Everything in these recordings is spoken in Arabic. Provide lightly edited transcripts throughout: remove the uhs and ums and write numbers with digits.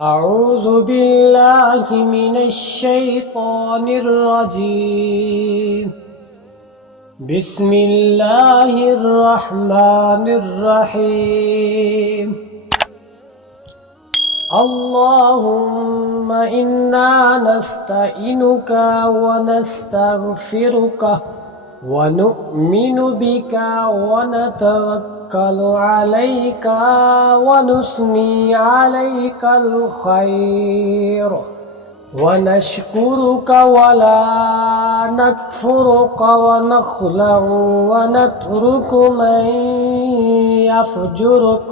أعوذ بالله من الشيطان الرجيم. بسم الله الرحمن الرحيم. اللهم إنا نستعينك ونستغفرك ونؤمن بك ونتوكل عليك ونثني عليك الخير ونشكرك ولا نكفرك ونخلع ونترك من يفجرك.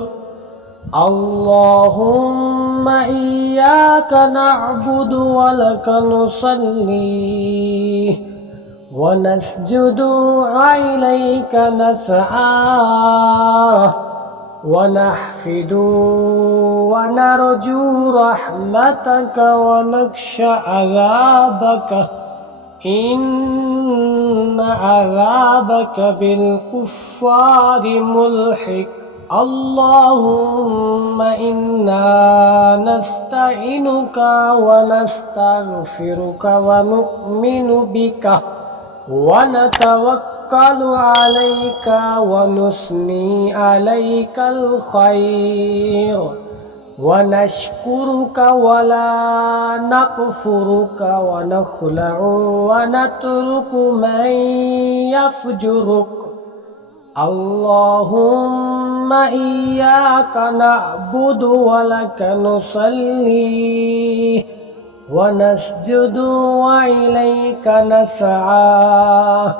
اللهم إياك نعبد ولك نصلي ونسجد وإليك نسعى ونحفد ونرجو رحمتك ونخشى عذابك إن عذابك بالكفار ملحق. اللهم إنا نستعينك ونستغفرك ونؤمن بك ونتوكل عليك ونثني عليك الخير ونشكرك ولا نكفرك ونخلع ونترك من يفجرك. اللهم إياك نعبد ولك نصلي ونسجد وإليك نسعى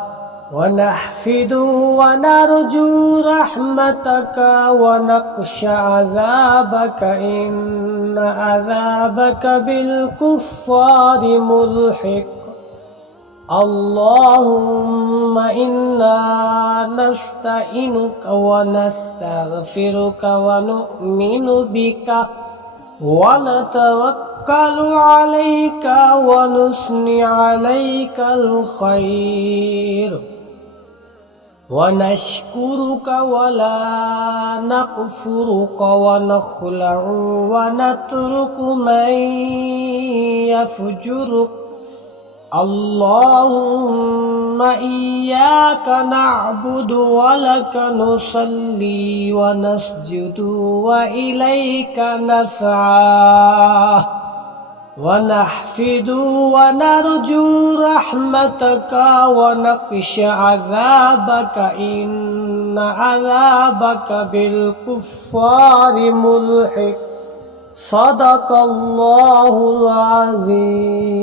ونحفد ونرجو رحمتك ونخشى عذابك إن عذابك بالكفار ملحق. اللهم إنا نستعينك ونستغفرك ونؤمن بك ونتوكل عليك ونثني عليك الخير ونشكرك ولا نكفرك ونخلع ونترك من يفجرك. اللهم إياك نعبد ولك نصلي ونسجد وإليك نسعى ونحفد ونرجو رحمتك ونخشى عذابك إن عذابك بالكفار ملحق. صدق الله العظيم.